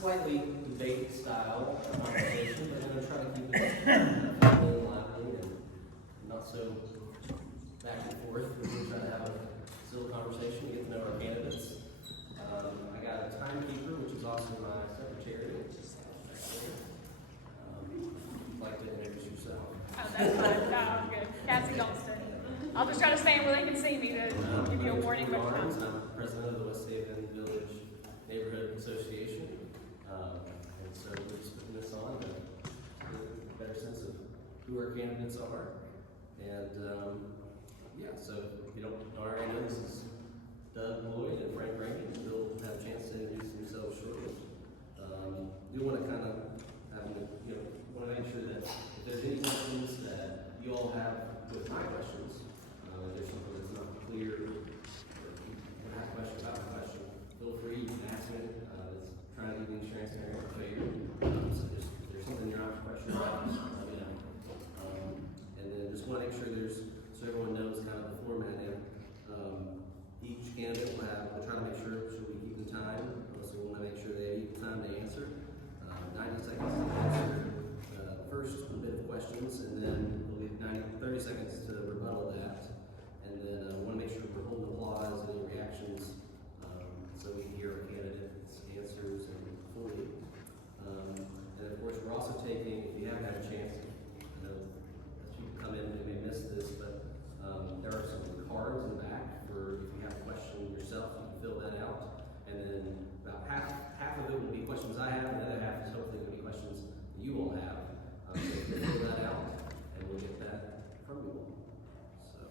slightly debate style conversation, but I'm going to try to keep it friendly and lively and not so back and forth. We're going to try to have a civil conversation, get to know our candidates. I got a timekeeper, which is also my secretary. You'd like to introduce yourself? Oh, that's fine. No, I'm good. Cassie Dalston. I'll just try to stand where they can see me to give you a warning. I'm president of the West Haven Village Neighborhood Association. And so we're just putting this on to get a better sense of who our candidates are. And yeah, so if you don't already know, this is Doug, Lloyd, and Frank Ramey. They'll have a chance to introduce themselves shortly. We want to kind of have, want to make sure that if there's any questions that you all have with my questions, if there's something that's not clear, or you can ask a question about the question, feel free, you can ask me. It's trying to give you transparent for you. So if there's something you're not questioning about, just let me know. And then just want to make sure so everyone knows kind of the format here. Each candidate we'll try to make sure we keep the time. So we want to make sure they have equal time to answer. 90 seconds to answer the first bit of questions, and then we'll leave 30 seconds to rebuttal that. And then we want to make sure we're holding applause and any reactions so we can hear our candidate's answers and fully. And of course, we're also taking, if you haven't had a chance, I know that you come in and may miss this, but there are some cards in the back for if you have a question yourself, you can fill that out. And then about half of it will be questions I have, and the other half is hopefully going to be questions that you all have. So fill that out, and we'll get that from you all. So,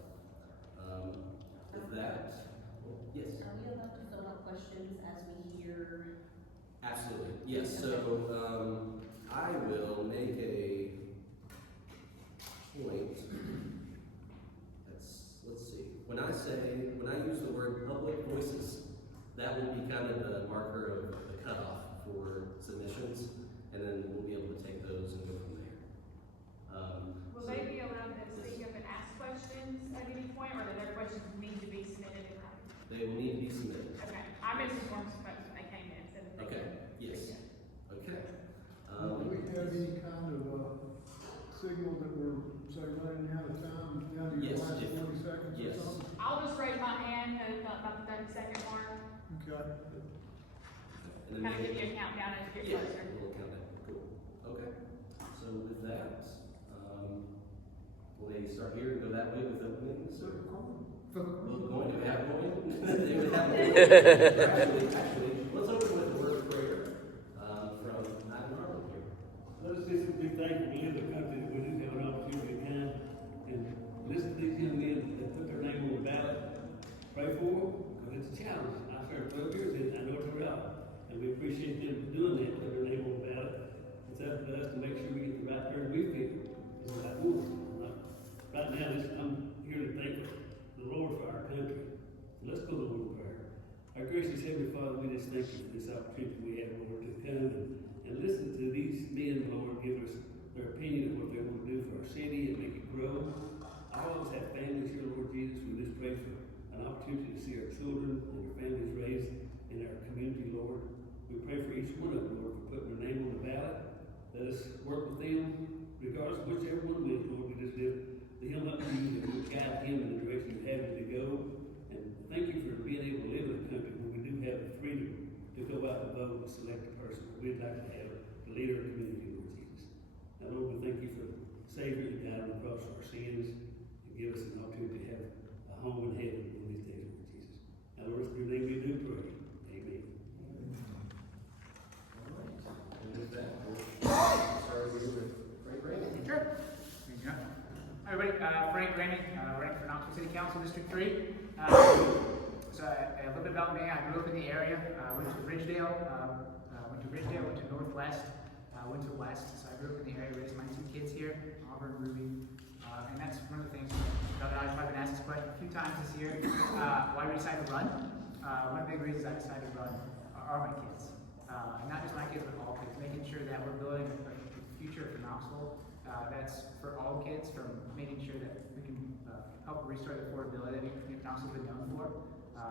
with that, yes. Are we allowed to fill out questions as we hear? Absolutely, yes. So, I will make a point. Let's see. When I use the word public voices, that will be kind of the marker of the cutoff for submissions, and then we'll be able to take those and go from there. Will they be allowed to speak up and ask questions at any point, or do their questions need to be submitted in writing? They will need to be submitted. Okay, I misinformed some folks when they came in, so that they Okay, could- yes. Okay. Do we have any kind of signal that we're, say, running out of time down to your Yes, last 40 seconds or yes. something? I'll just raise my hand at about the 30-second mark, Okay. And then kind of give you a countdown as you get yeah, closer. we'll count it. Cool. Okay. So with that, will they start here and go that way with openings? Or? Well, going to have going? They would have actually, let's open with a word of prayer from Matt and Harlan here. Let us just be thankful we live in a country that we do have an opportunity to come and listen to these young men that put their name on the ballot. Pray for them, because it's a challenge. I served 12 years and I know it's a reality. And we appreciate them doing that, put their name on the ballot. It's up to us to make sure we get the right person we feel is the right one. Right now, I'm here to thank the Lord for our country. Let's go to the Lord in prayer. Our gracious Heavenly Father, we just thank you for this opportunity we have, Lord, to come and listen to these men, Lord, give us their opinion of what they want to do for our city and make it grow. I always have families here, Lord Jesus. We just pray for an opportunity to see our children and their families raised in our community, Lord. We pray for each one of them, Lord, for putting their name on the ballot. Let us work with them, regardless of whichever one wins, Lord. We just lift him up to you, that we guide him in the direction you have him to go. And thank you for being able to live in a country where we do have the freedom to go out and vote and select a person we'd like to have the leader of the community, Lord Jesus. Now, Lord, we thank you for Savior and died on the cross for our sins and give us an opportunity to have a home in heaven in these days, Lord Jesus. Now, Lord, it's in your name we do pray. Amen. All right. And with that, we'll start with Frank Ramey. Sure. Hi everybody, Frank Ramey, running for Knoxville City Council District 3. So a little bit about me. I grew up in the area, went to Ridgedale, went to Northwest, went to West. So I grew up in the area, raised my 2 kids here, Auburn, Ruby. And that's one of the things that I've been asked this question a few times this year, why we decided to run. One of the big reasons I decided to run are my kids. And not just my kids, but all kids, making sure that we're building a future for Knoxville. That's for all kids, from making sure that we can help restore the affordability that Knoxville's been known for.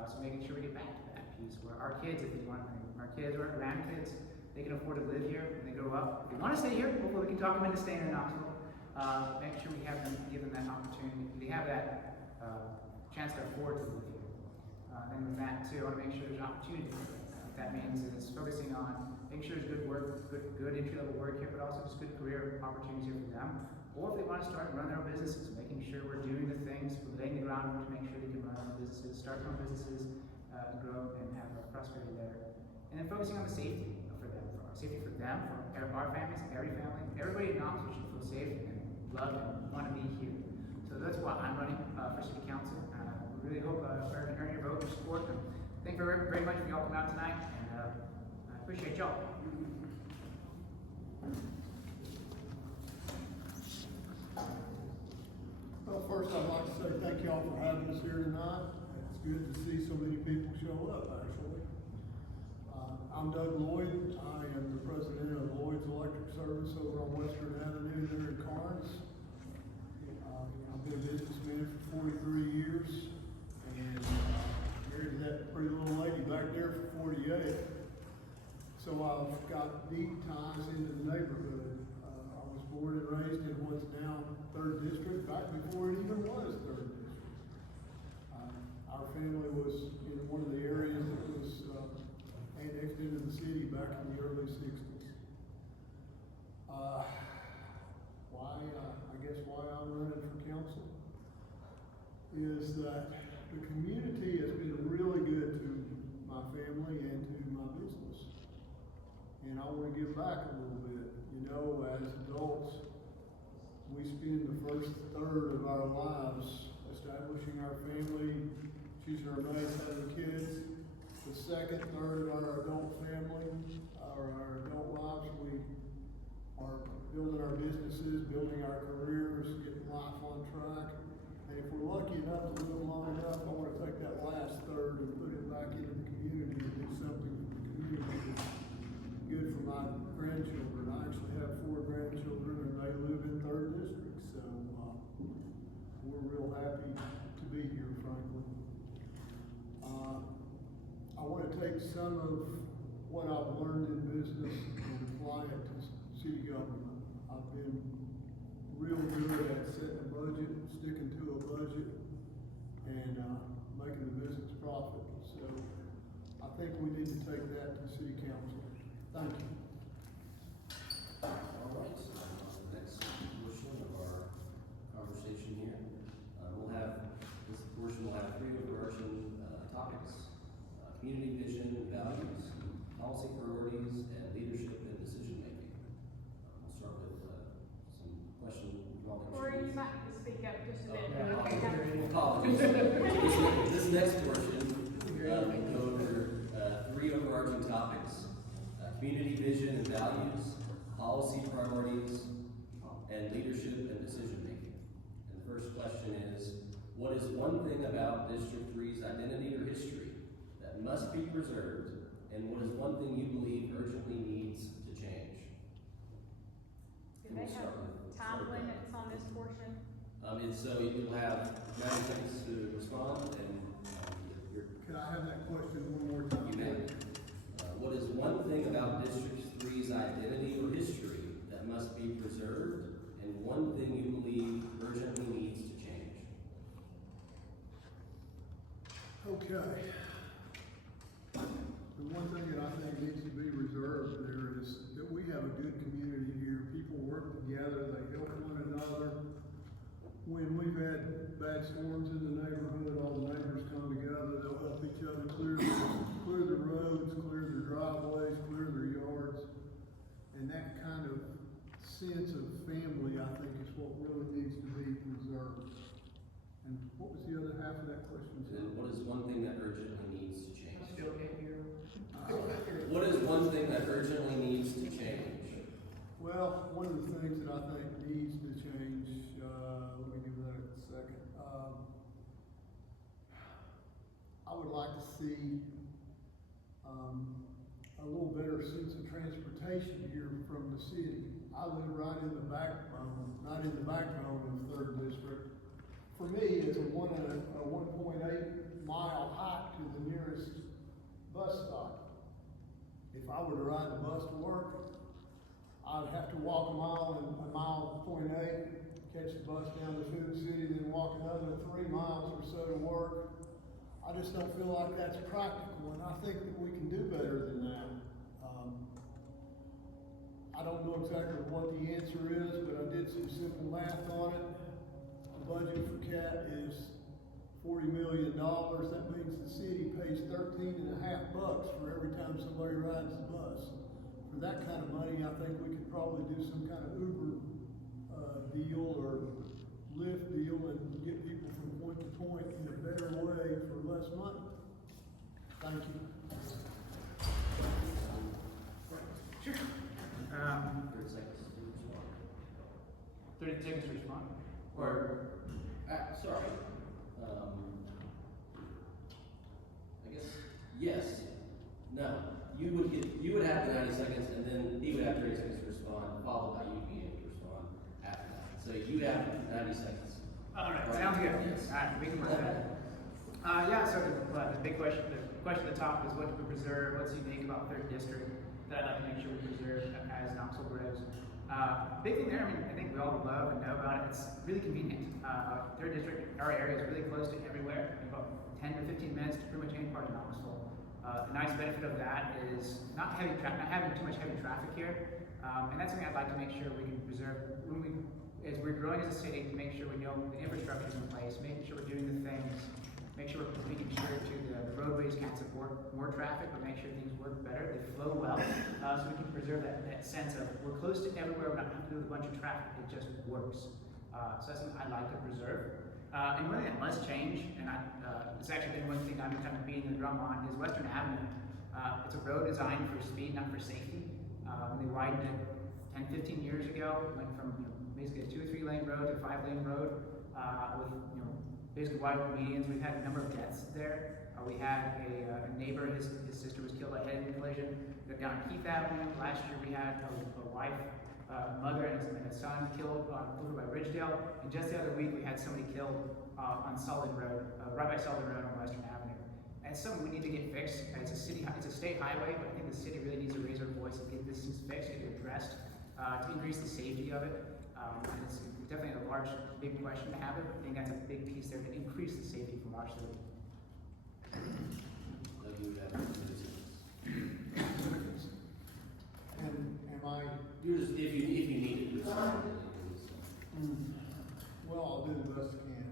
So making sure we get back to that piece where our kids, if we want our kids or our grandkids, they can afford to live here when they grow up. If they want to stay here, hopefully we can talk them into staying in Knoxville. Make sure we have them, give them that opportunity. They have that chance to afford to live here. And with that too, I want to make sure there's an opportunity for them. What that means is focusing on making sure there's good work, good entry-level work here, but also just good career opportunities here for them. Or if they want to start and run their own businesses, making sure we're doing the things, we're laying the groundwork to make sure they can run their own businesses, start their own businesses, and grow and have prosperity there. And then focusing on the safety for them, for our families, every family, everybody in Knoxville should feel safe and loved and want to be here. So that's why I'm running for city council. We really hope I can earn your vote, your support. And thank you very much for y'all coming out tonight, and I appreciate y'all. Well, first I'd like to say thank y'all for having us here tonight. It's good to see so many people show up, actually. I'm Doug Lloyd. I am the president of Lloyd's Electric Service over on Western Avenue there in Carnes. I've been a businessman for 43 years and married that pretty little lady back there for 48. So I've got deep ties into the neighborhood. I was born and raised in what's now 3rd District, back before it even was 3rd District. Our family was in one of the areas that was annexed into the city back in the early 60s. Why I'm running for council is that the community has been really good to my family and to my business. And I want to give back a little bit. You know, as adults, we spend the first third of our lives establishing our family, choosing our mates, having kids. The second third of our adult family, or our adult lives, we are building our businesses, building our careers, getting life on track. And if we're lucky enough to live long enough, I want to take that last third and put it back into the community and do something for the community that's good for my grandchildren. I actually have 4 grandchildren and they live in 3rd District, so we're real happy to be here, frankly. I want to take some of what I've learned in business and apply it to city government. I've been real good at setting a budget, sticking to a budget, and making the business profit. So I think we need to take that to city council. Thank you. All right, so the next portion of our conversation here, this portion will have 3 overarching topics: community vision, values, policy priorities, and leadership and decision making. We'll start with some questions. Corey, you might have to speak up just a bit. Apologies. This next portion will go over 3 overarching topics: community vision and values, policy priorities, and leadership and decision making. And the first question is, what is one thing about District 3's identity or history that must be preserved, and what is one thing you believe urgently needs to change? Do they have time limits on this portion? So you'll have 90 seconds to respond, and Can I have that question one more time? you may. What is one thing about District 3's identity or history that must be preserved, and one thing you believe urgently needs to change? Okay. The one thing that I think needs to be reserved there is that we have a good community here. People work together, they help one another. When we've had bad storms in the neighborhood, all the neighbors come together, they'll help each other clear the roads, clear their driveways, clear their yards. And that kind of sense of family, I think, is what really needs to be preserved. And what was the other half of that question? And what is one thing that urgently needs to change? Still can't hear. What is one thing that urgently needs to change? Well, one of the things that I think needs to change, let me give that a second. I would like to see a little better sense of transportation here from the city. I live right in the backbone, not in the backbone of 3rd District. For me, it's a 1.8 mile hike to the nearest bus stop. If if I were to ride the bus to work, I'd have to walk a mile, point eight, catch the bus down to Food City, then walk another 3 miles or so to work. I just don't feel like that's practical, and I think that we can do better than that. I don't know exactly what the answer is, but I did some simple math on it. The budget for CAT is $40 million. That means the city pays $13.50 for every time somebody rides the bus. For that kind of money, I think we could probably do some kind of Uber deal or Lyft deal and get people from point to point in a better way for less money. Thank you. Sure. 30 seconds to respond. 30 seconds to respond. Or, sorry. I guess, yes, no. You would have the 90 seconds, and then he would have 30 seconds to respond, followed by you being able to respond after that. So you have 90 seconds. All right, sounds good. Yes. All right, we can work that. Yeah, so the big question, the question at the top is what do we preserve? What's unique about 3rd District that I'd like to make sure we preserve as Knoxville grows? Big thing there, I mean, I think we all love and know about it. It's really convenient. 3rd District, our area is really close to everywhere. About 10 to 15 minutes to pretty much any part of Knoxville. The nice benefit of that is not having too much heavy traffic here, and that's something I'd like to make sure we can preserve as we're growing as a city, to make sure we know the infrastructure is in place, making sure we're doing the things, make sure we're making sure the roadways can't support more traffic, but make sure things work better, they flow well, so we can preserve that sense of we're close to everywhere, we're not having to do with a bunch of traffic, it just works. So that's something I'd like to preserve. And one thing that must change, and it's actually been one thing I've been kind of beating the drum on, is Western Avenue. It's a road designed for speed, not for safety. When they widened it 10, 15 years ago, it went from basically a 2 or 3 lane road to a 5 lane road with basically wide medians. We've had a number of deaths there. We had a neighbor, his sister was killed by a head-on collision. Down on Keith Avenue, last year we had a wife, mother and a son killed over by Ridgedale. And just the other week we had somebody killed on Solid Road, right by Solid Road on Western Avenue. And it's something we need to get fixed. It's a state highway, but I think the city really needs to raise our voice and get this fixed, get it addressed, to increase the safety of it. And it's definitely a large, big question to have it. I think that's a big piece there to increase the safety from our city. So you would have 30 seconds. And am I? You're just, if you need it. Well, I'll do the best I can.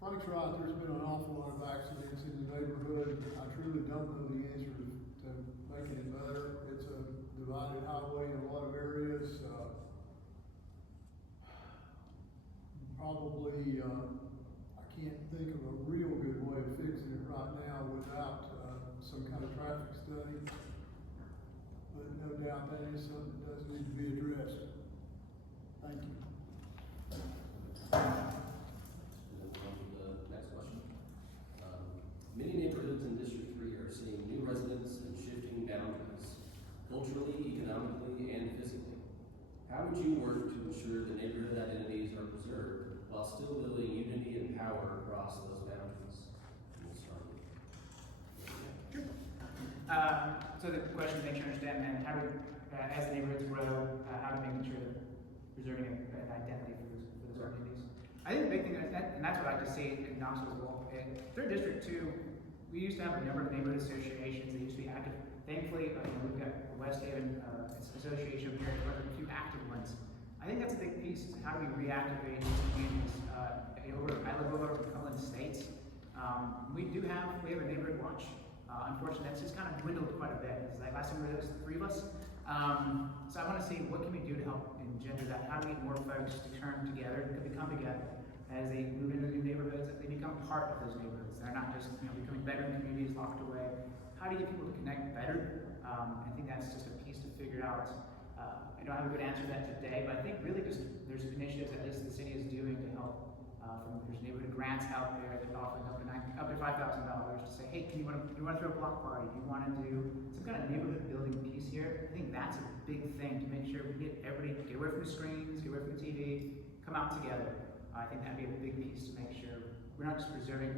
Frank's right, there's been an awful lot of accidents in the neighborhood. I truly don't know the answer to making it better. It's a divided highway in a lot of areas. Probably, I can't think of a real good way of fixing it right now without some kind of traffic study. But no doubt that is something that does need to be addressed. Thank you. And then we'll on to the next question. Many neighborhoods in District 3 are seeing new residents and shifting boundaries, culturally, economically, and physically. How would you work to ensure the neighborhood identities are preserved while still building unity and power across those boundaries? We'll start with Sure. So the question, make sure I understand, then how do, as the neighborhoods grow, how to making sure that preserving an identity for those communities. I think the big thing is that, and that's what I like to see in Knoxville as well. In 3rd District too, we used to have a number of neighborhood associations that used to be active. Thankfully, we've got the West Haven Association here, a few active ones. I think that's a big piece. How do we reactivate these communities? I live over in Cullen Estates. We have a neighborhood watch. Unfortunately, that's just kind of dwindled quite a bit. It's like last time there was 3 of us. So I want to see what can we do to help engender that? How do we get more folks to turn together, to become together as they move into new neighborhoods, that they become part of those neighborhoods. They're not just becoming better communities locked away. How do you get people to connect better? I think that's just a piece to figure out. I don't have a good answer to that today, but I think really just there's initiatives at least the city is doing to help. There's neighborhood grants out there that are offering up to $5,000 to say, hey, do you want to throw a block party? Do you want to do some kind of neighborhood building piece here? I think that's a big thing to make sure we get everybody get away from the screens, get away from the TV, come out together. I think that'd be a big piece to make sure we're not just preserving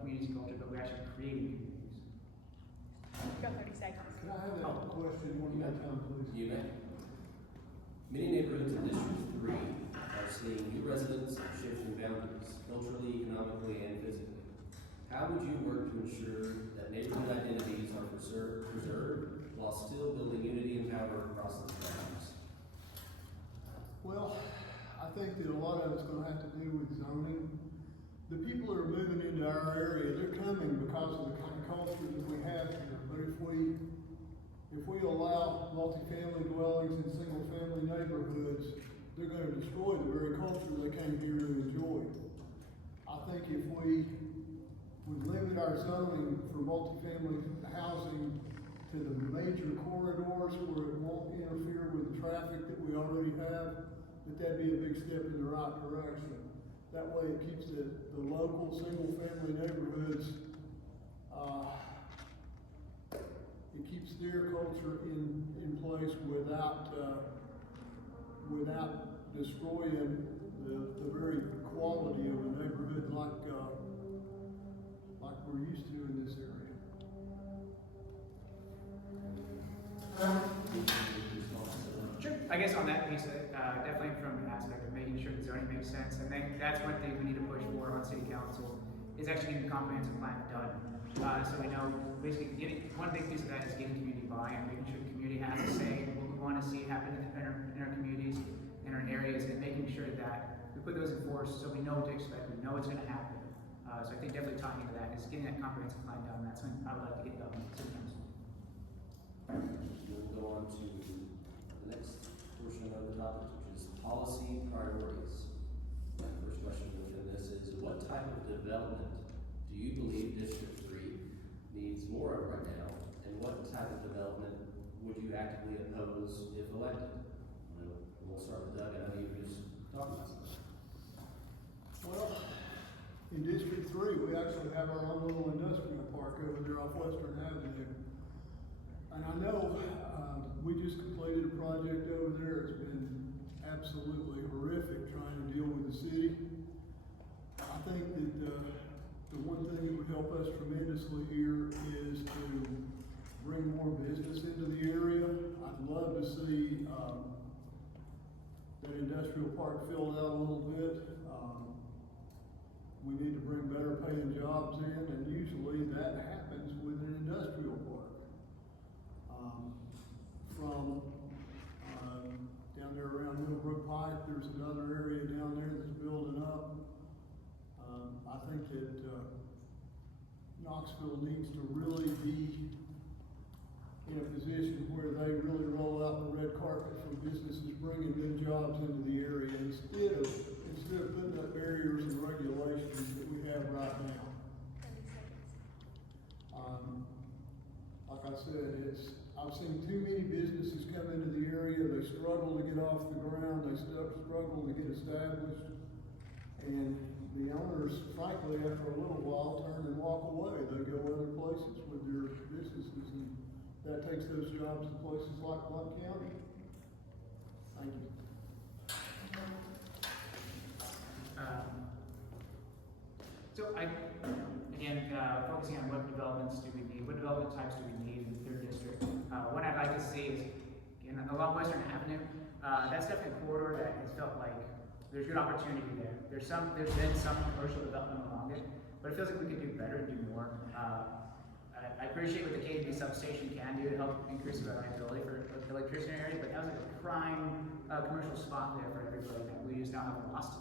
community's culture, but we're actually creating communities. Go 30 seconds. I have that question one more time, please? You may. Many neighborhoods in District 3 are seeing new residents and shifting boundaries, culturally, economically, and physically. How would you work to ensure that neighborhood identities are preserved while still building unity and power across those boundaries? Well, I think that a lot of it's gonna have to do with zoning. The people that are moving into our area, they're coming because of the kind of culture that we have here. But if we allow multifamily dwellings in single-family neighborhoods, they're gonna destroy the very culture they came here to enjoy. I think if we would limit our zoning for multifamily housing to the major corridors where it won't interfere with the traffic that we already have, that'd be a big step in the right direction. That way it keeps the local single-family neighborhoods, it keeps their culture in place without destroying the very quality of a neighborhood like we're used to in this area. Sure. I guess on that piece, definitely from an aspect of making sure the zoning makes sense, and then that's one thing we need to push for on city council, is actually getting the comprehensive plan done. So we know, basically, one big piece of that is getting community buy-in, making sure the community has a say in what we want to see happen in our communities, in our areas, and making sure that we put those in force so we know what to expect, we know what's going to happen. So I think definitely talking to that is getting that comprehensive plan done. That's something I would like to get done with city council. We'll go on to the next portion of the topic, which is policy priorities. My first question within this is, what type of development do you believe District 3 needs more of right now? And what type of development would you actively oppose if elected? And we'll start with Doug. I know you were just talking about something. Well, in District 3, we actually have our own little industrial park over there off Western Avenue. And I know, we just completed a project over there. It's been absolutely horrific trying to deal with the city. I think that, the one thing that would help us tremendously here is to bring more business into the area. I'd love to see, that industrial park filled out a little bit. We need to bring better paying jobs in, and usually that happens with an industrial park. From down there around Middlebrook Pike, there's another area down there that's building up. I think that Knoxville needs to really be in a position where they really roll out the red carpet for businesses bringing them jobs into the area instead of putting up barriers and regulations that we have right now. Like I said, I've seen too many businesses come into the area. They struggle to get off the ground. They struggle to get established. And the owners, frankly, after a little while, turn and walk away. They go other places with their businesses, and that takes those jobs to places like Blount County. Thank you. Focusing on what developments do we need, what development types do we need in the 3rd district. What I'd like to see is, along Western Avenue, that's definitely a corridor that has felt like there's good opportunity there. There's been some commercial development along it, but it feels like we could do better and do more. I appreciate what the KDB substation can do to help increase the reliability for the electricity area, but that was like a prime commercial spot there for everybody that we just now have lost.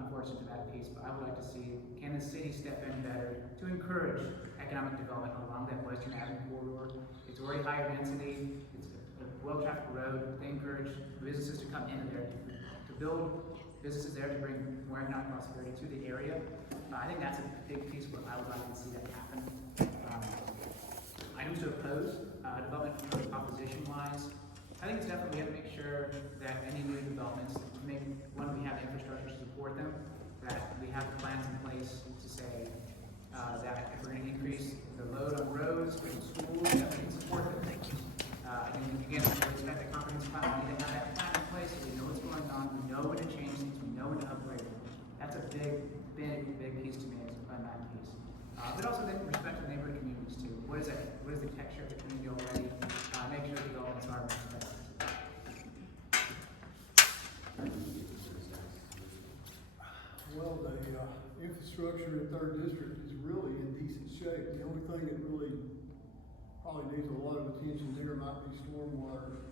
Unfortunately, to that piece, but I would like to see, can the city step in better to encourage economic development along that Western Avenue corridor? It's already higher density, it's a well-trafficked road. They encourage businesses to come into there, to build businesses there to bring more economic prosperity to the area. I think that's a big piece of what I would like to see that happen. Items to oppose, development opposition-wise, I think it's definitely we have to make sure that any new developments, we have the infrastructure to support them, that we have plans in place to say that if we're going to increase the load on roads, and schools, that we can support them. And then again, we expect a comprehensive plan. We need to have that plan in place so we know what's going on, we know when to change things, we know when to upgrade them. That's a big piece to me on that piece. But also then respect the neighboring communities too. What is the texture of the community already? second and third district is really in decent shape. The only thing that really probably needs a lot of attention there might be stormwater.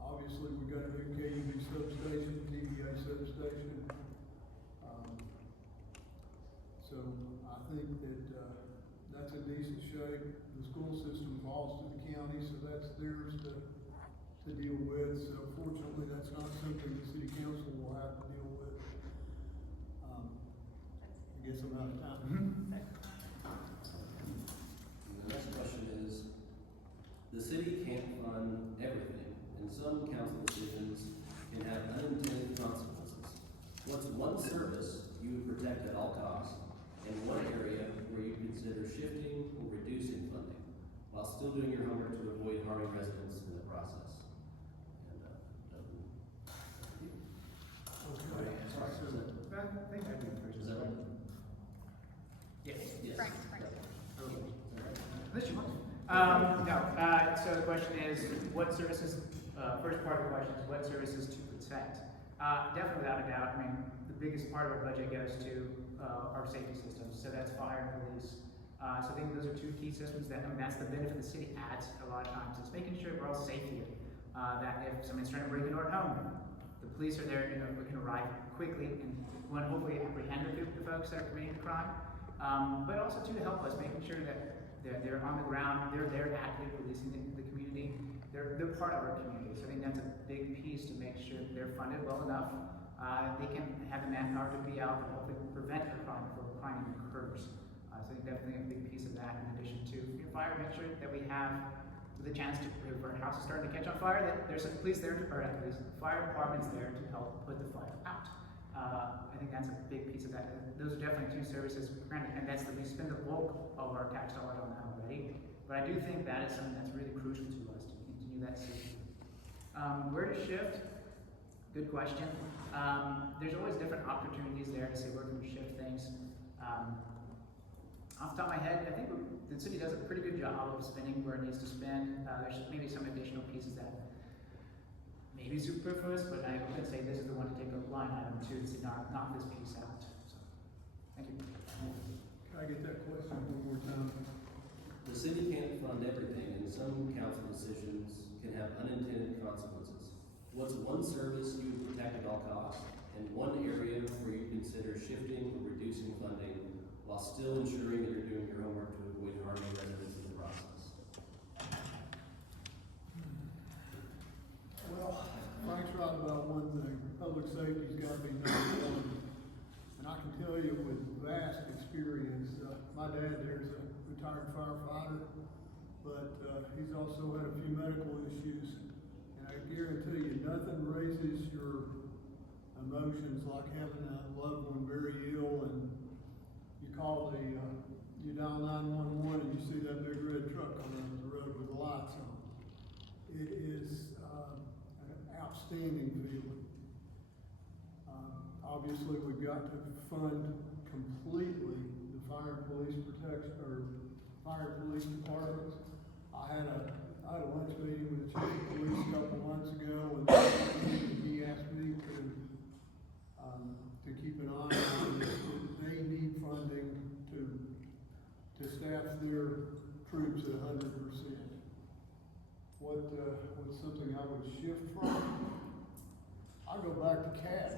Obviously, we've got a new KUB substation, TVA substation. So I think that, that's in decent shape. The school system falls to the county, so that's theirs to deal with. So fortunately, that's not something the city council will have to deal with. I guess I'm out of time. The next question is, the city can't fund everything, and some council decisions can have unintended consequences. What's one service you would protect at all costs, and one area where you consider shifting or reducing funding, while still doing your homework to avoid harming residents in the process? And, Okay. sorry, is that, I think I'd be the first. is that right? Yes. Yes. Frank. Unless you want to. No, so the question is, what services, first part of the question is, what services to protect? Definitely without a doubt, I mean, the biggest part of our budget goes to, our safety systems, so that's fire and police. So I think those are two key systems that, I mean, that's the benefit the city adds a lot of times, it's making sure we're all safe here. That if somebody's trying to break into our home, the police are there, you know, we can arrive quickly and, one, hopefully apprehend the folks that are committing the crime. But also too, to help us, making sure that they're on the ground, they're there actively policing the community, they're part of our community. So I think that's a big piece to make sure that they're funded well enough. They can have the manpower to be out and hopefully prevent a crime before the crime even occurs. So I think definitely a big piece of that, in addition to fire, make sure that we have the chance to, if our house is starting to catch on fire, that there's some police there, or at least fire departments there to help put the fire out. I think that's a big piece of that. Those are definitely two services, granted, and that's that we spend the bulk of our tax dollars on that already. But I do think that is something that's really crucial to us to continue that system. Where to shift? Good question. There's always different opportunities there to say where can we shift things. Off the top of my head, I think the city does a pretty good job of spending where it needs to spend. There's maybe some additional pieces that maybe superfluous, but I would say this is the one to take a line item to say knock this piece out. So, thank you. Can I get that question one more time? The city can't fund everything, and some council decisions can have unintended consequences. What's one service you would protect at all costs, and one area where you consider shifting or reducing funding while still ensuring that you're doing your homework to avoid harming residents in the process? Well, Frank's right about one thing. Public safety's gotta be number one. And I can tell you with vast experience, my dad there's a retired firefighter, but he's also had a few medical issues. And I guarantee you, nothing raises your emotions like having a loved one very ill and you call you dial 911 and you see that big red truck coming down the road with the lights on. It is an outstanding feeling. Obviously, we've got to fund completely the fire and police protection, or fire and police departments. I had a lunch meeting with the chief of police a couple months ago, and he asked me to keep an eye on this. They need funding to staff their troops at 100%. What's something I would shift from? I go back to CAT.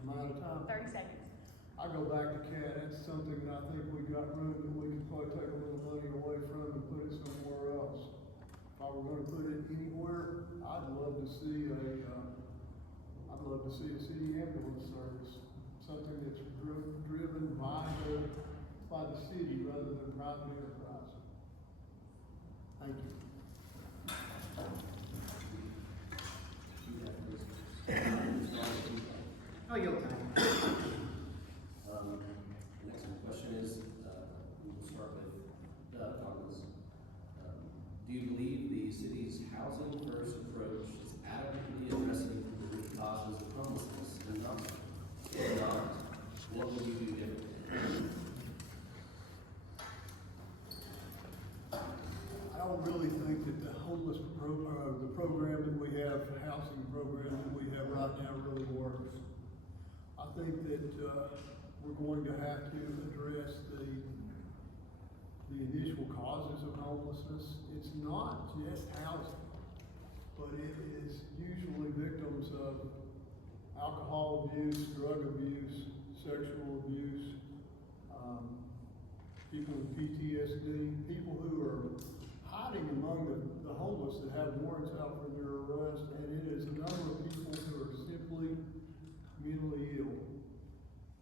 I'm out of time. 30 seconds. I go back to CAT. That's something that I think we got room that we could probably take a little money away from and put it somewhere else. If I were going to put it anywhere, I'd love to see a city ambulance service, something that's driven by the city rather than private enterprise. Thank you. Oh, you'll time. Next question is, we will start with Doug on this. Do you believe the city's housing first approach is adequately addressing the root causes of homelessness in Knoxville? If not, what will you do differently? I don't really think that the homeless the program that we have, the housing program that we have right now really works. I think that we're going to have to address the initial causes of homelessness. It's not just housing, but it is usually victims of alcohol abuse, drug abuse, sexual abuse, people with PTSD, people who are hiding among the homeless that have warrants out for their arrest, and it is a number of people who are simply mentally ill.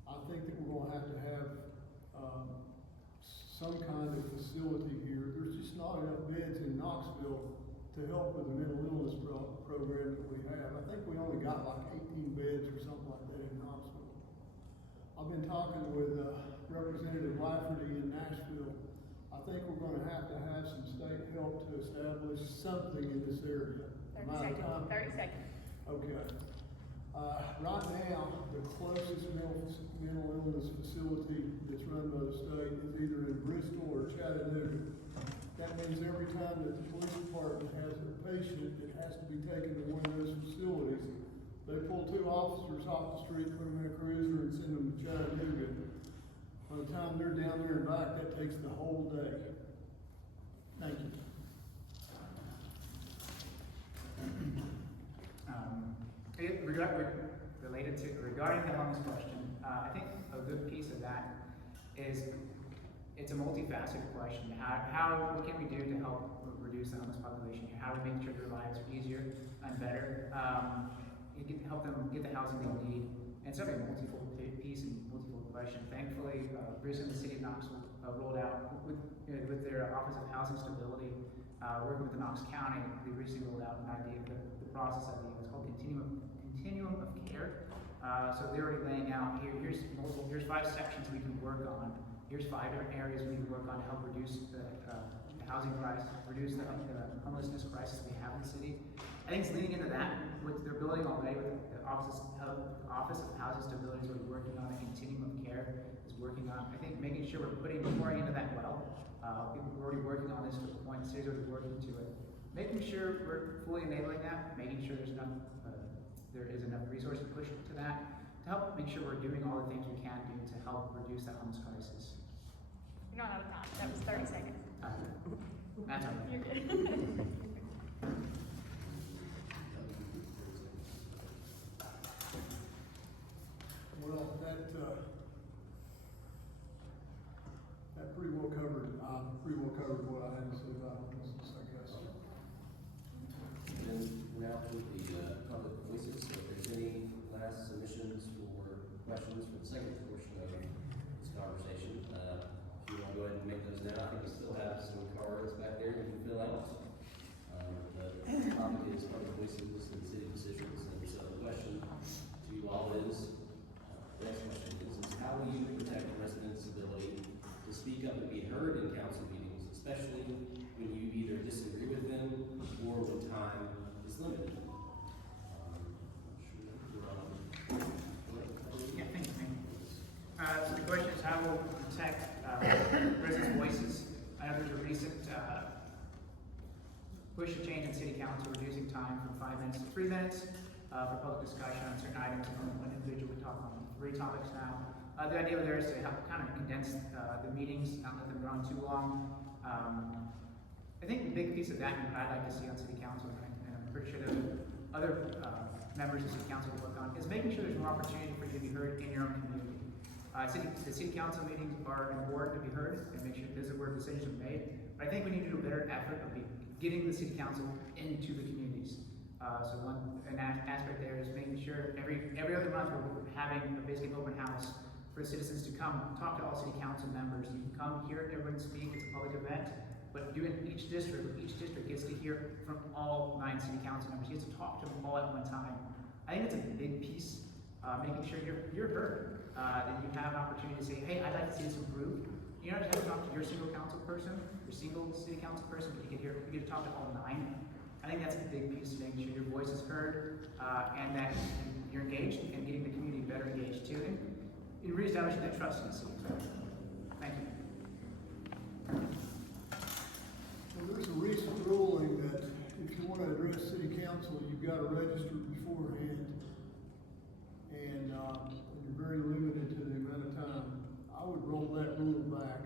I think that we're gonna have to have, some kind of facility here. There's just not enough beds in Knoxville to help with the mental illness program that we have. I think we only got like 18 beds or something like that in Knoxville. I've been talking with, Representative Lafferty in Nashville. I think we're gonna have to have some state help to establish something in this area. 30 seconds. Okay. Right now, the closest mental illness facility that's run by the state is either in Bristol or Chattanooga. That means every time that the police department has a patient that has to be taken to one of those facilities, they pull 2 officers off the street, put them in a cruiser, and send them to Chattanooga. By the time they're down there and back, that takes the whole day. Thank you. Regarding the homeless question, I think a good piece of that is it's a multifaceted question. What can we do to help reduce the homeless population here? How do we make sure their lives are easier and better? Help them get the housing they need. And it's a very multiple piece and multiple question. Thankfully, recently the city of Knoxville rolled out with their Office of Housing Stability, working with the Knox County, they recently rolled out an idea of the process idea. It's called continuum of care. So they're already laying out here's 5 sections we can work on. Here's 5 different areas we can work on to help reduce the housing crisis, reduce the homelessness crisis we have in the city. I think it's leaning into that, what they're building already with the Office of Housing Stability is already working on. A continuum of care is working on. I think making sure we're putting more into that well. People are already working on this to the point, the city's already working to it. Making sure we're fully enabling that, making sure there is enough resources pushed to that, to help make sure we're doing all the things we can do to help reduce the homeless crisis. You're not out of time. That was 30 seconds. That's all right. You're good. Well, that pretty well covered what I had to say about homelessness, I guess. And now to the public voices, so if there's any last submissions for questions for the second portion of this conversation, if you want to go ahead and make those now, I think we still have some cards back there you can fill out. The topic is public voices and city decisions, and so the question to you all is, the next question is how will you protect residents' ability to speak up and be heard in council meetings, especially when you either disagree with them or when time is limited? Yeah, thank you. So the question is how we'll protect residents' voices. I know there's a recent push to change in city council, reducing time from 5 minutes to 3 minutes for public discussion on certain items. One individual would talk on 3 topics now. The idea there is to help kind of condense the meetings, not let them go on too long. I think the big piece of that I'd like to see on city council, and I'm pretty sure that other members of city council will work on, is making sure there's more opportunity for you to be heard in your own community. The city council meetings are important to be heard and make sure this is where decisions are made. But I think we need to do a better effort of getting the city council into the communities. So an aspect there is making sure every other month we're having a basically open house for citizens to come talk to all city council members. You can come hear everyone speak. It's a public event. But doing each district gets to hear from all 9 city council members. You get to talk to them all at one time. I think that's a big piece, making sure you're heard. That you have an opportunity to say, hey, I'd like to see this improved. You don't just have to talk to your single council person, your single city council person, but you get to talk to all 9. I think that's a big piece to making sure your voice is heard, and that you're engaged and getting the community better engaged too, and reestablishing that trust in the city. Thank you. Well, there's a recent ruling that if you want to address city council, you've got to register beforehand, and you're very limited to the amount of time would roll that rule back.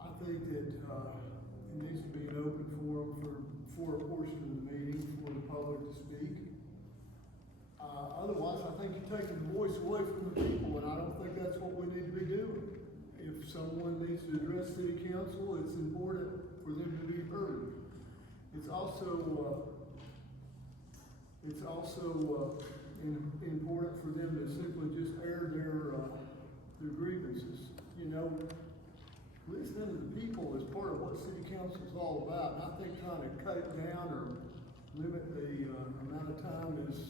I think that, it needs to be an open forum for a portion of the meeting for the public to speak. Otherwise, I think you're taking the voice away from the people, and I don't think that's what we need to be doing. If someone needs to address city council, it's important for them to be heard. It's also important for them to simply just air their grievances. You know, listening to the people is part of what city council is all about, and I think trying to cut it down or limit the amount of time is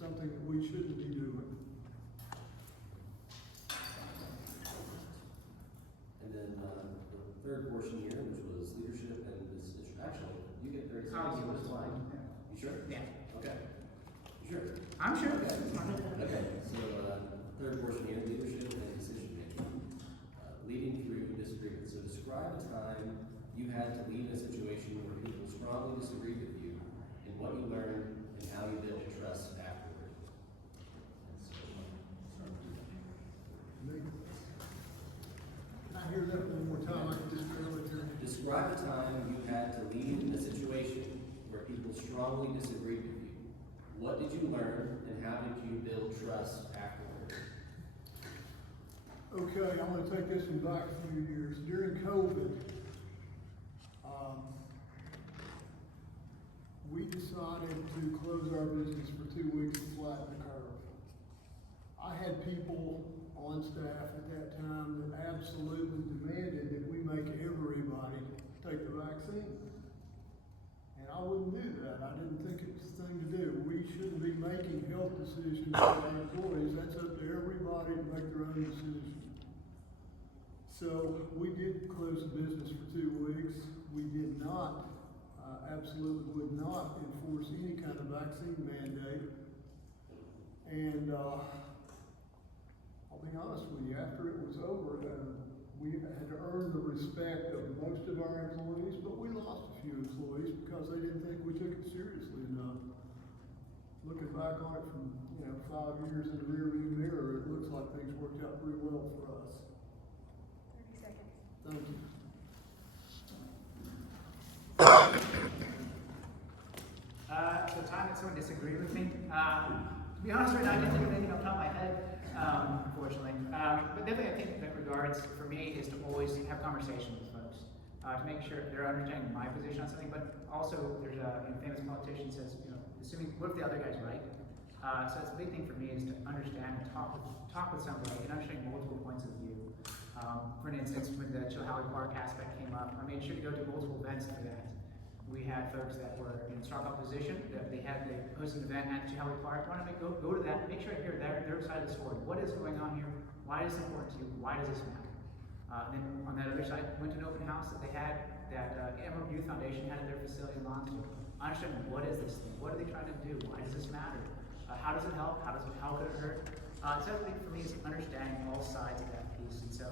something that we shouldn't be doing. And then, the third portion here, which was leadership and this, actually, you get 30 I'll seconds. give it a slide. You sure? Yeah. Okay. You sure? I'm sure. Okay, so, third portion here, leadership and decision making. Leading through disagreement. So describe a time you had to lead in a situation where people strongly disagreed with you and what you learned and how you built trust afterward. And so, Can I hear that one more time? I can just barely hear it. describe a time you had to lead in a situation where people strongly disagreed with you. What did you learn and how did you build trust afterward? Okay, I'm gonna take this one back a few years. During COVID, we decided to close our business for 2 weeks to flatten the curve. I had people on staff at that time that absolutely demanded that we make everybody take the vaccine. And I wouldn't do that. I didn't think it was the thing to do. We shouldn't be making health decisions for our employees. That's up to everybody to make their own decision. So we did close the business for 2 weeks. We did not, absolutely would not enforce any kind of vaccine mandate. And, I'll be honest with you, after it was over, we had to earn the respect of most of our employees, but we lost a few employees because they didn't think we took it seriously enough. Looking back on it from, 5 years in the rearview mirror, it looks like things worked out pretty well for us. 30 seconds. Thank you. So time that someone disagreed with me. To be honest right now, I can't think of anything off the top of my head, unfortunately. But definitely I think in that regards, for me, is to always have conversations with folks. To make sure they're understanding my position on something, but also there's a famous politician says, assuming, what if the other guy's right? So it's a big thing for me is to understand and talk with somebody and understand multiple points of view. For instance, when the Chilhowie Park aspect came up, I made sure to go to multiple events for that. We had folks that were in strong opposition, that they hosted an event at Chilhowie Park. Why don't we go to that, make sure I hear their side of the story. What is going on here? Why is it important to you? Why does this matter? Then on that other side, went to an open house that they had, that Emerald Youth Foundation had at their facility in Lonsdale. Understand, what is this thing? What are they trying to do? Why does this matter? How does it help? How could it hurt? So I think for me is understanding all sides of that piece. And so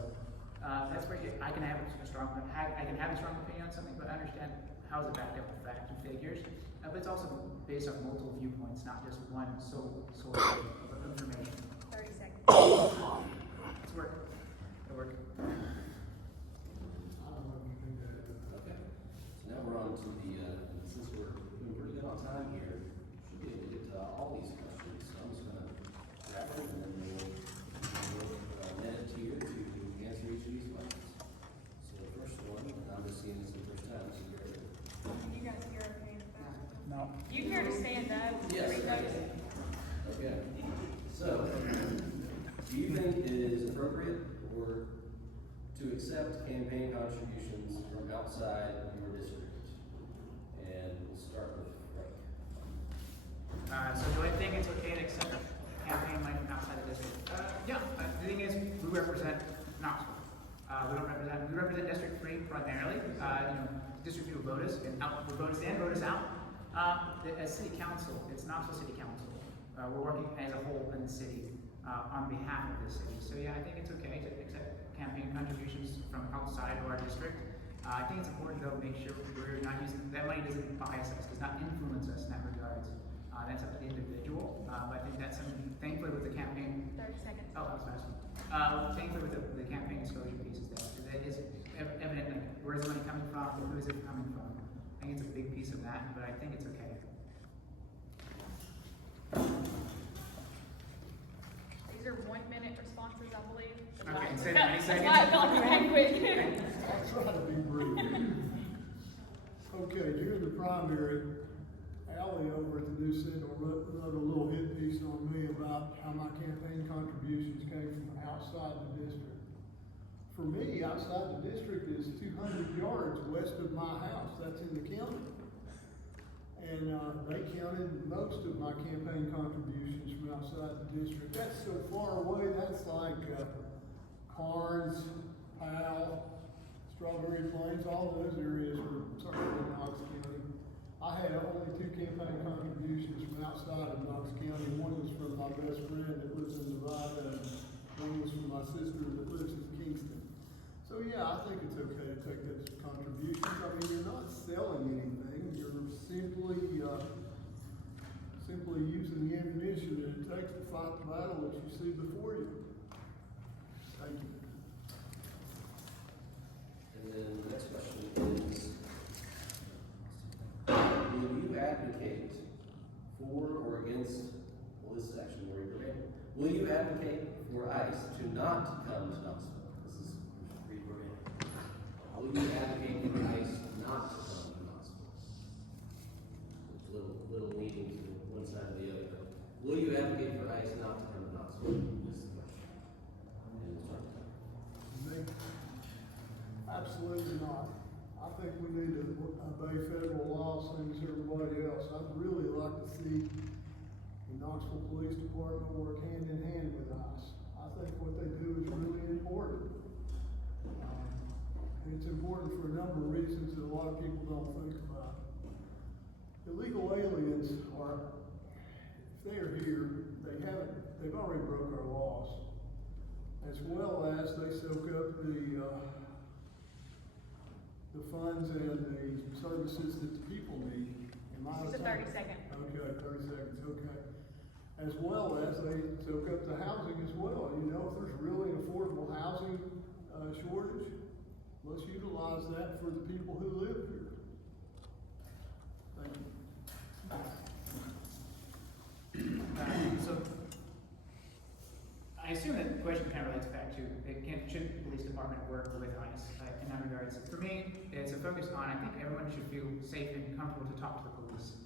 that's where I can have a strong opinion on something, but understand how is it backed up with facts and figures. But it's also based on multiple viewpoints, not just one sole source of information. 30 seconds. It's work. It'll work. I don't know if you think that is. Okay, so now we're on to since we're doing pretty good on time here, should be able to get to all these questions. So I'm just gonna wrap it and then we'll minute here to answer each of these questions. So the first one, and I'm just seeing this the first time, so you're ready. You guys, you're okay with that? No. You care to stand up? Yes. Read those? Okay, so, do you think it is appropriate or to accept campaign contributions from outside your district? And we'll start with Frank. So do I think it's okay to accept campaign money from outside the district? Yeah, the thing is, we represent Knoxville. We represent District 3 primarily. District 3 will vote us, and will vote us in, vote us out. As City Council, it's Knoxville City Council. We're working as a whole in the city on behalf of the city. So yeah, I think it's okay to accept campaign contributions from outside of our district. I think it's important though to make sure we're not using, that money doesn't bias us, does not influence us in that regards. That's up to the individual, but I think that's something, thankfully with the campaign. 30 seconds. Oh, that was fast. Thankfully with the campaign disclosure pieces that is evident, like, where's the money coming from, who is it coming from? I think it's a big piece of that, but I think it's okay. These are 1 minute responses, I believe. Okay, instead of 90 seconds. That's why I'm going quick. I'll try to be brief. Okay, during the primary, Allie over at the News Sentinel wrote a little hit piece on me about how my campaign contributions came from outside the district. For me, outside the district is 200 yards west of my house. That's in the county. And they counted most of my campaign contributions from outside the district. That's so far away, that's like Carnes, Powell, Strawberry Plains, all those areas are certainly in Knox County. I had only 2 campaign contributions from outside of Knox County. One was from my best friend that lives in Nevada, and one was from my sister that lives in Kingston. So yeah, I think it's okay to take those contributions. I mean, you're not selling anything. You're simply using the ammunition that it takes to fight the battle that you see before you. Thank you. And then the next question is, will you advocate for or against, well, this is actually more verbatim. Will you advocate for ICE to not come to Knoxville? This is read verbatim. Will you advocate for ICE not to come to Knoxville? Little leaning to one side or the other. Will you advocate for ICE not to come to Knoxville? This is the question. And it's our time. Absolutely not. I think we need to obey federal law, same as everybody else. I'd really like to see the Knoxville Police Department work hand in hand with us. I think what they do is really important. And it's important for a number of reasons that a lot of people don't think about. Illegal aliens are, if they are here, they've already broke our laws, as well as they soak up the funds and the services that the people need. Am I out of It's a time? 30-second. Okay, 30 seconds, okay. As well as they soak up the housing as well. You know, if there's really an affordable housing shortage, let's utilize that for the people who live here. Thank you. So, I assume that the question kind of relates back to, should the police department work with ICE in that regards? For me, it's a focus on, I think everyone should feel safe and comfortable to talk to the police.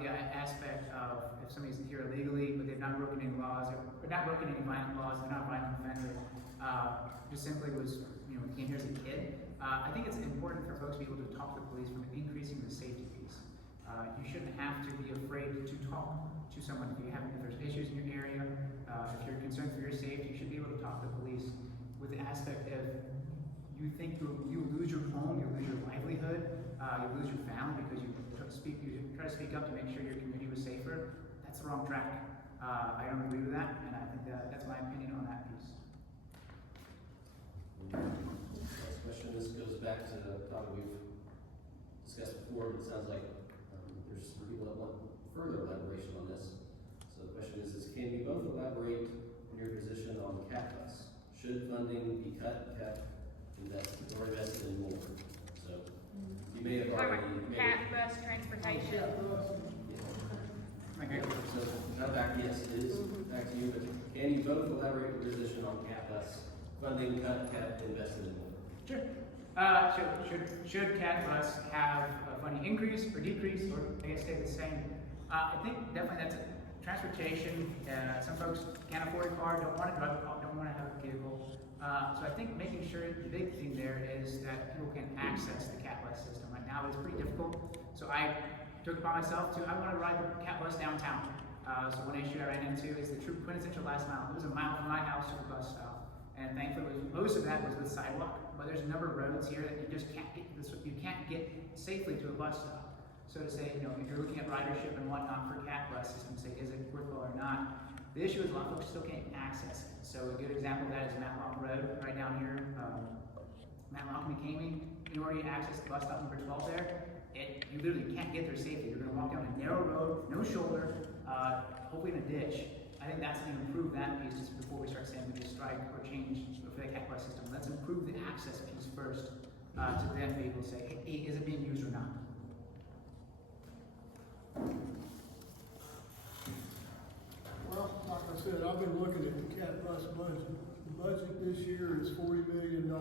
The aspect of if somebody's here illegally, but they've not broken any laws, or not broken any violent laws, they're not a violent offender, just simply was, came here as a kid. I think it's important for folks to be able to talk to the police from increasing the safety piece. You shouldn't have to be afraid to talk to someone if there's issues in your area. If you're concerned for your safety, you should be able to talk to the police with the aspect of you think you lose your home, you lose your livelihood, you lose your family because you try to speak up to make sure your community was safer. That's the wrong track. I don't agree with that, and I think that's my opinion on that piece. Next question, this goes back to the topic we've discussed before, but it sounds like there's some people that want further elaboration on this. So the question is can you both elaborate on your position on CAT bus? Should funding be cut, kept, invested, or invested in more? So you may have already CAT bus transportation. Okay. So not back, yes, it is back to you, but can you both elaborate your position on CAT bus? Funding cut, kept, invested in more? Sure. Should CAT bus have a funding increase or decrease, or I guess stay the same? I think definitely that's transportation. Some folks can't afford a car, don't want to drive a car, don't want to have a vehicle. So I think making sure the big thing there is that people can access the CAT bus system. Right now it's pretty difficult. So I took it upon myself I want to ride the CAT bus downtown. So one issue I ran into is the true quintessential last mile. It was a mile from my house to the bus stop. And thankfully, most of that was with sidewalk, but there's a number of roads here that you just can't get safely to a bus stop. So to say, if you're looking at ridership and whatnot for CAT bus system, say, is it worthwhile or not? The issue is a lot of folks still can't access it. So a good example of that is Matlock Road, right down here, Matlock and McCamey. In order to access the bus stop number 12 there, you literally can't get there safely. You're going to walk down a narrow road, no shoulder, hopefully in a ditch. I think that's going to improve that piece just before we start saying we just strike or change for the category system. Let's improve the access piece first to then be able to say, hey, is it being used or not? Well, like I said, I've been looking at the cat bus budget. The budget this year is $40 million.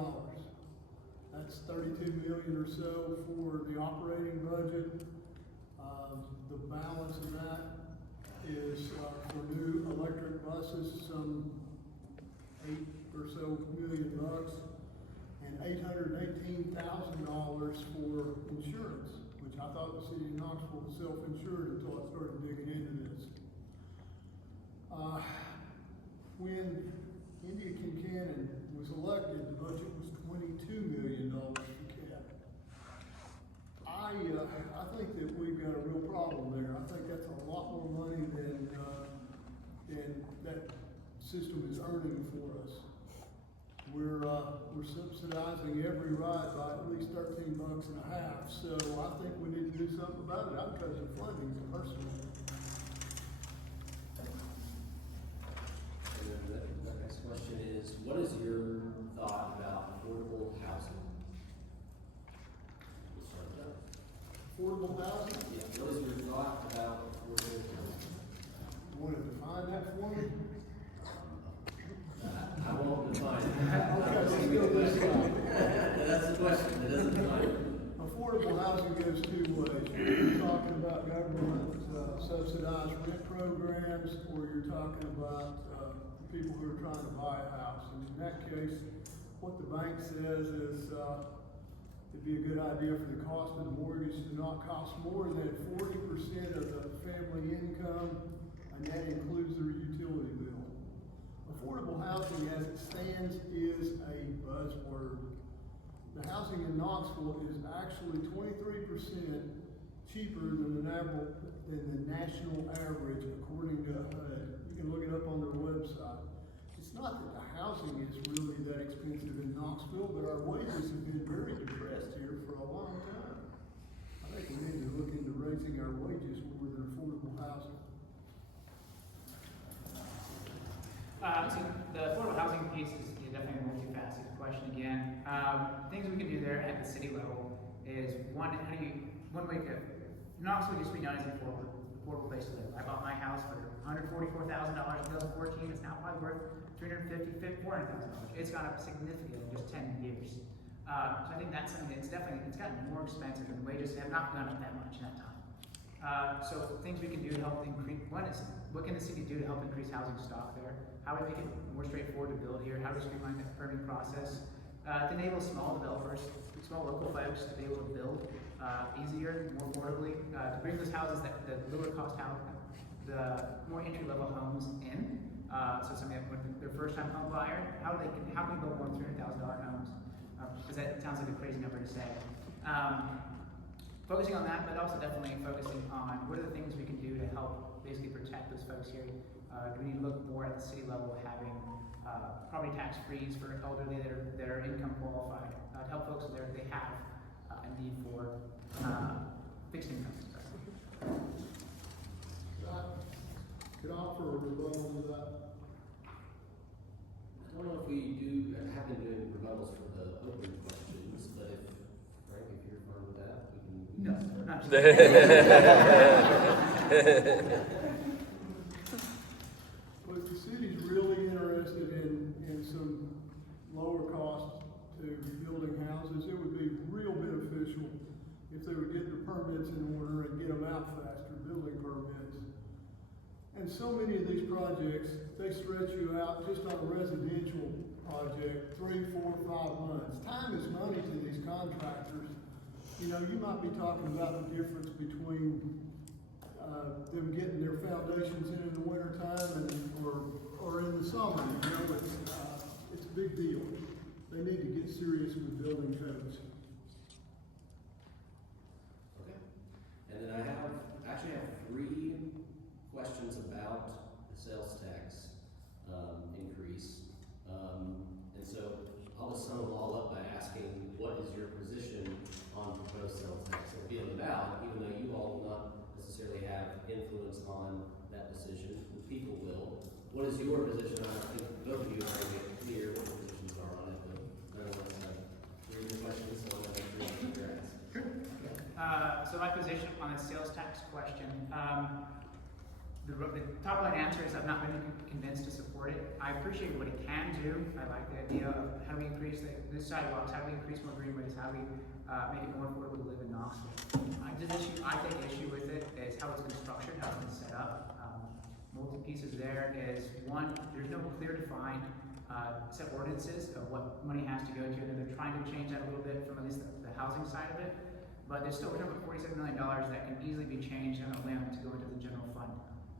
That's 32 million or so for the operating budget. The balance of that is for new electric buses, some $8 or so million, and $818,000 for insurance, which I thought the city of Knoxville was self-insured until I started digging into this. When India Kincannon was elected, the budget was $22 million for CAT. I think that we've got a real problem there. I think that's a lot more money than that system is earning for us. We're subsidizing every ride by at least $13.50, so I think we need to do something about it. I'm cutting funding personally. The next question is, what is your thought about affordable housing? We'll start with that. Affordable housing, Yeah, what is your thought about affordable housing? you want to define that for me? I won't define it. Okay, let's go this way. That's the question, it doesn't define it. Affordable housing goes two ways. You're talking about government subsidized rent programs, or you're talking about people who are trying to buy a house. And in that case, what the bank says is it'd be a good idea for the cost of the mortgage to not cost more than 40% of the family income, and that includes their utility bill. Affordable housing as it stands is a buzzword. The housing in Knoxville is actually 23% cheaper than the national average, according to HUD. You can look it up on their website. It's not that the housing is really that expensive in Knoxville, but our wages have been very depressed here for a long time. I think we need to look into raising our wages more than affordable housing. So the affordable housing piece is definitely a multifaceted question again. Things we can do there at the city level is one way to Knoxville used to be known as an affordable place to live. I bought my house for $144,000 in 2014. It's now probably worth $350,000, $400,000. It's gone up significantly in just 10 years. So I think that's something that's it's gotten more expensive, and wages have not gone up that much in that time. So things we can do to help increase, one is, what can the city do to help increase housing stock there? How do we make it more straightforward to build here? How do we streamline the permitting process? To enable small developers, small local folks to be able to build easier, more affordably, to bring those houses, the lower cost house, the more entry level homes in. So somebody with their first time home buyer, how can we build more $300,000 homes? Because that sounds like a crazy number to say. Focusing on that, but also definitely focusing on what are the things we can do to help basically protect those folks here. Do we need to look more at the city level, having property tax freeze for elderly that are income qualified, to help folks there if they have a need for fixed income. Could I offer a rebuttal to that? I don't know if we have been doing rebuttals for the open questions, but if, Frank, if you're fine with that, we can. No, not But if the city's really interested in some lower cost to building houses, it would be real beneficial if they would get their permits in order and get them out faster, building permits. And so many of these projects, they stretch you out just on a residential project, 3, 4, 5 months. Time is money to these contractors. You know, you might be talking about the difference between them getting their foundations in the wintertime or in the summer. You know, it's a big deal. They need to get serious with building codes. Okay. And then I actually have 3 questions about the sales tax increase. And so I'll just sum them all up by asking, what is your position on proposed sales tax? It'll be on the ballot, even though you all will not necessarily have influence on that decision. people will. What is your position? I think both of you are very clear what your positions are on it, but nonetheless, read the questions, so I'm going to read your ask. So my position on the sales tax question, the top line answer is I've not been convinced to support it. I appreciate what it can do. I like the idea of how do we increase the sidewalks, how do we increase more greenways, how do we make it more affordable to live in Knoxville. I take issue with it is how it's been structured, how it's been set up. Multiple pieces there is one, there's no clear defined set ordinances of what money has to go to, and then they're trying to change that a little bit from at least the housing side of it. But there's still, we're talking about $47 million that can easily be changed on a whim to go into the general fund.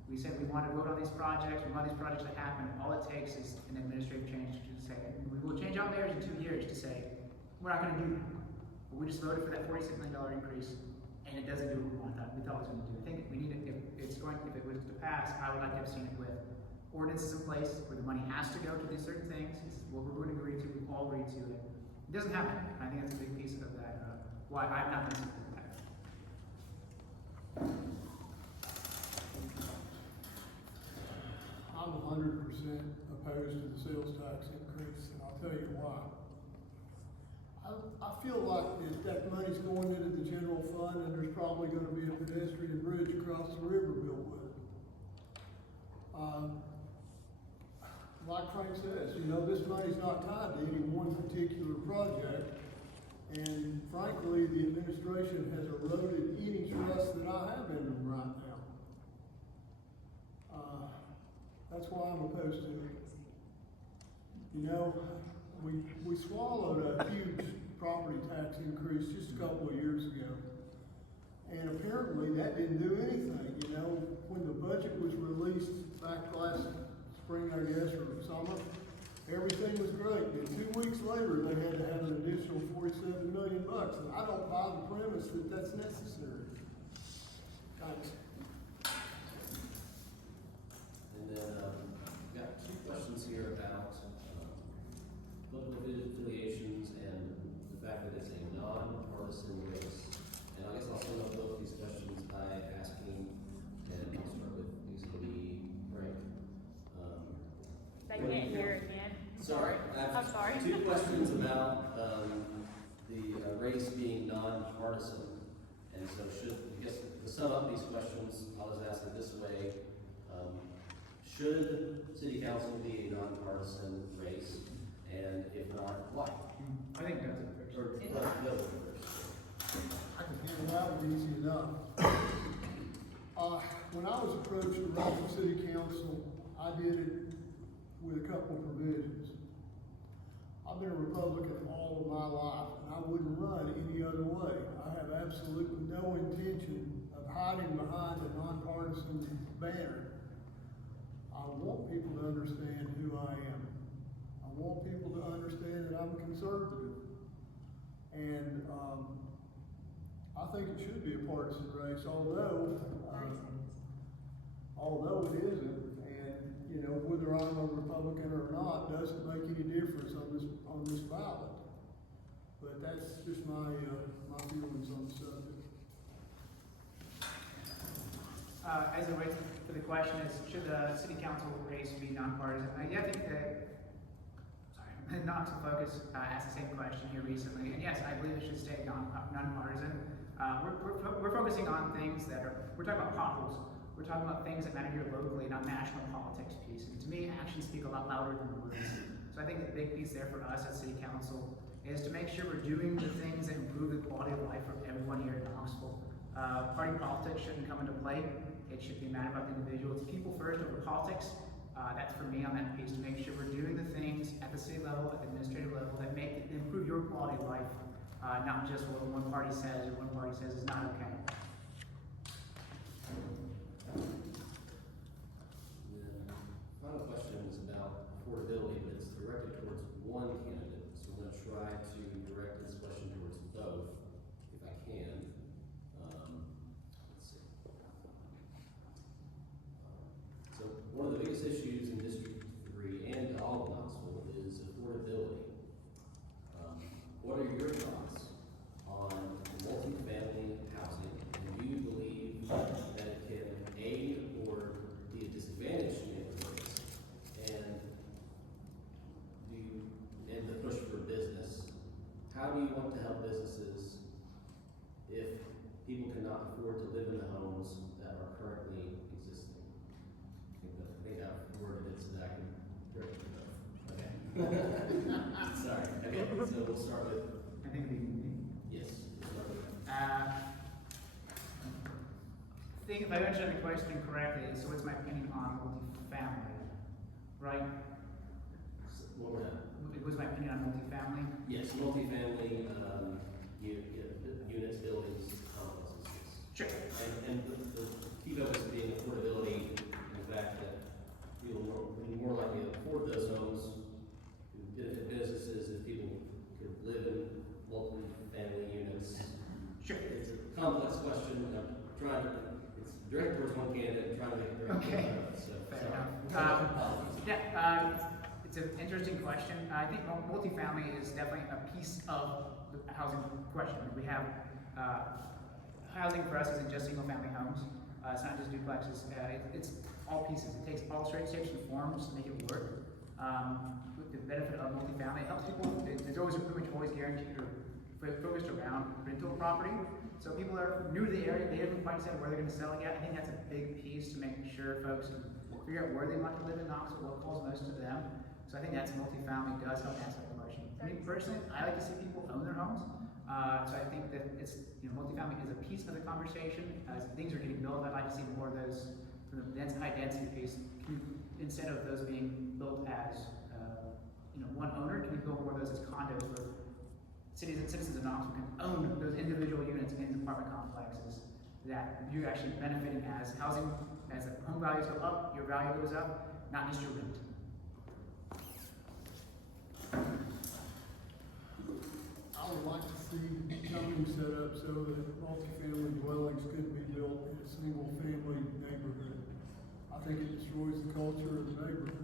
We said we want to vote on these projects, we want these projects to happen. All it takes is an administrative change to say, we will change out mayors in 2 years to say, we're not going to do that. But we just voted for that $46 million increase, and it doesn't do what we we thought it was going to do. I think we need it, if it was to pass, I would like to have seen it with ordinances in place where the money has to go to these certain things. This is what we're going to agree to, we've all agreed to it. It doesn't happen, and I think that's a big piece of that, why I've not been supporting that. I'm 100% opposed to the sales tax increase, and I'll tell you why. I feel like if that money's going into the general fund, and there's probably gonna be a pedestrian bridge across the river built with it. Like Frank says, you know, this money's not tied to any one particular project, and frankly, the administration has eroded any trust that I have in them right now. That's why I'm opposed to it. You know, we swallowed a huge property tax increase just a couple of years ago. And apparently that didn't do anything, you know. When the budget was released back last spring, I guess, or summer, everything was great. And 2 weeks later, they had to have an additional $47 million. And I don't buy the premise that that's necessary. Thanks. And then, we've got 2 questions here about political affiliations and the fact that it's a non-partisan race. And I guess I'll sum up both these questions by asking, and I'll start with these will be Frank. They can't hear again. Sorry, I'm sorry. 2 questions about the race being non-partisan. And so I guess to sum up these questions, I'll just ask it this way. Should city council be a non-partisan race? And if not, why? I think that's it first. Or, no, first. I can handle that one easy enough. When I was approached to run for city council, I did it with a couple of provisions. I've been a Republican all of my life, and I wouldn't run any other way. I have absolutely no intention of hiding behind a nonpartisan banner. I want people to understand who I am. I want people to understand that I'm conservative. And I think it should be a partisan race, although it isn't. And, you know, whether I'm a Republican or not doesn't make any difference on this ballot. But that's just my feelings on the subject. As it relates to the question is, should the city council race be nonpartisan? Yeah, I think that, Knoxville Focus asked the same question here recently, and yes, I believe it should stay nonpartisan. We're focusing on things that we're talking about potholes. We're talking about things that matter here locally, not national politics piece. And to me, actions speak a lot louder than words. So I think the big piece there for us as city council is to make sure we're doing the things that improve the quality of life for everyone here in Knoxville. Party politics shouldn't come into play. It should be a matter about the individual. It's people first over politics. That's for me on that piece, to make sure we're doing the things at the city level, at the administrative level, that improve your quality of life, not just what one party says or one party says is not okay. The final question is about affordability, but it's directed towards one candidate. So I'm going to try to direct this question towards both, if I can. Let's see. So one of the biggest issues in District 3 and all of Knoxville is affordability. What are your thoughts on multifamily housing? And do you believe that it can aid or be a disadvantage to So we'll start with, I think it'd be, yes, we'll start with I think if I understand the question correctly, so what's my opinion on multifamily, right? what we're at. What's my opinion on multifamily? Yes, multifamily, units, buildings, complexes. Sure. And the key focus being affordability, and the fact that people will be more likely to afford those homes, benefit businesses if people could live in multi-family units. Sure. It's a complex question, I'm trying to, it's directed towards one candidate, I'm trying to make it direct Okay. towards another, so. Fair sorry. enough. It's an interesting question. I think multifamily is definitely a piece of the housing question. We have, housing for us isn't just single family homes. It's not just duplexes. It's all pieces. It takes all shapes and forms to make it work. With the benefit of multifamily, it helps people. There's always pretty much always guaranteed or focused around rental property. So people are new to the area, they haven't quite said where they're going to sell it yet. I think that's a big piece to make sure folks figure out where they want to live in Knoxville, what calls most to them. So I think that's multifamily does help answer that question. For me personally, I like to see people own their homes. So I think that it's, multifamily is a piece of the conversation. As things are getting built, I'd like to see more of those from the high density piece. Instead of those being built as, one owner, can we build more of those as condos where cities and citizens of Knoxville can own those individual units in apartment complexes that you're actually benefiting as housing, as the home values go up, your value goes up, not just your rent. I would like to see zoning set up so that multifamily dwellings could be built in a single-family neighborhood. I think it destroys the culture of the neighborhood.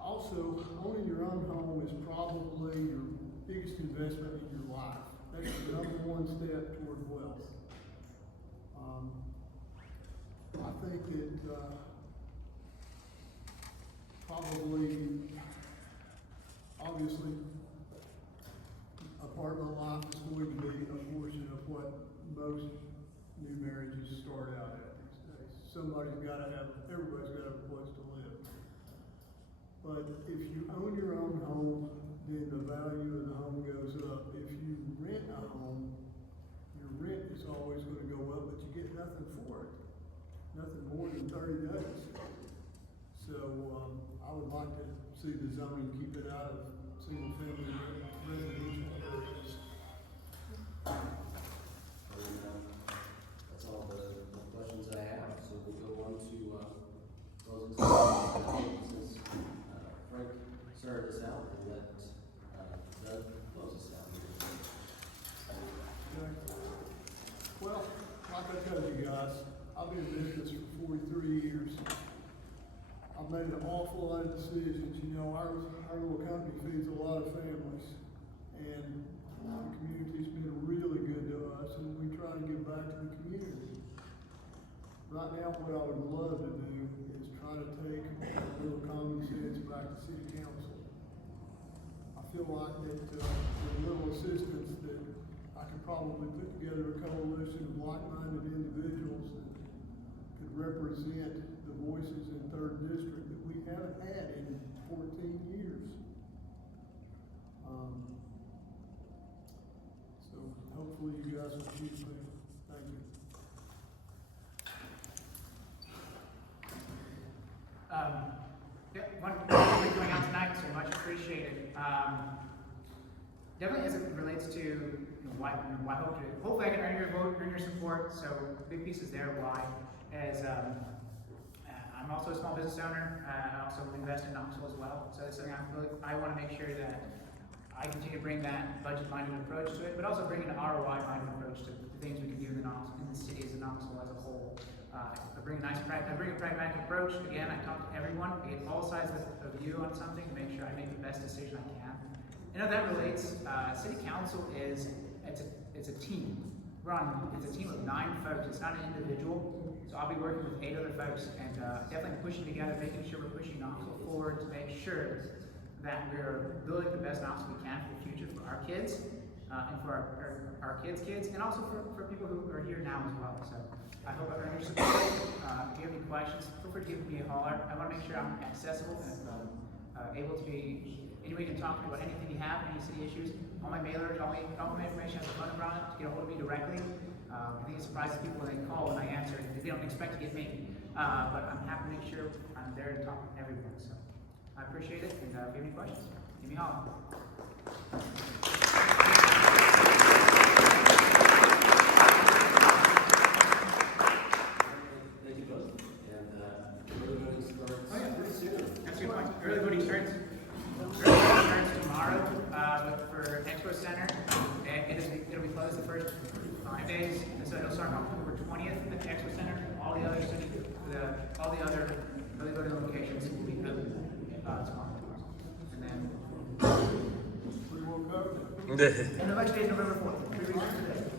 Also, owning your own home is probably your biggest investment in your life. That's the #1 step toward wealth. I think that, probably, obviously, apartment life is going to be a portion of what most new marriages start out at these days. Everybody's gotta have a place to live. But if you own your own home, then the value of the home goes up. If you rent a home, your rent is always gonna go up, but you get nothing for it. Nothing more than 30 days. So, I would like to see the zoning keep it out of single-family residential areas. That's all the questions I have, so we'll go on to, closing statements. Since, Frank started this out, and let, Doug close us out. Okay. Well, like I told you guys, I've been in business for 43 years. I've made an awful lot of decisions. Our little company feeds a lot of families, and the community's been really good to us, and we try to give back to the community. Right now, what I would love to do is try to take a little common sense back to city council. I feel like that, with a little assistance, that I could probably put together a coalition of like-minded individuals that could represent the voices in 3rd District that we haven't had in 14 years. So hopefully you guys will choose me. Thank you. One thing going out tonight, so much appreciated. Definitely as it relates to why hopefully I can earn your vote, earn your support. So big pieces there. Why? As I'm also a small business owner. I also invest in Knoxville as well. So it's something I want to make sure that I continue to bring that budget-minded approach to it, but also bring an ROI-minded approach to the things we can do in the city as Knoxville as a whole. I bring a pragmatic approach. Again, I talk to everyone. I get all sides of view on something to make sure I make the best decision I can. And how that relates, city council it's a team. It's a team of 9 folks. It's not an individual. So I'll be working with 8 other folks and definitely pushing together, making sure we're pushing Knoxville forward to make sure that we're building the best Knoxville we can for the future for our kids and for our kids' kids, and also for people who are here now as well. So I hope I earn your support. If you have any questions, feel free to give me a holler. I want to make sure I'm accessible and able to be Any way you can talk to me about anything you have, any city issues. All my mailers, all my information has a phone number on it to get a hold of me directly. I think it surprises people when they call and I answer. They don't expect to get me. But I'm happy to make sure I'm there to talk to everyone. So I appreciate it. And if you have any questions, give me a holler. Thank you both. And early voting starts Oh, yeah. pretty soon. That's a good point. Early voting starts tomorrow, but for Expo Center, it'll be closed the first 5 days, and so it'll start on October 20th at the Expo Center. All the other early voting locations will be open tomorrow. And then, What do you want to cover? and the election day is November 4th, 3 weeks from today.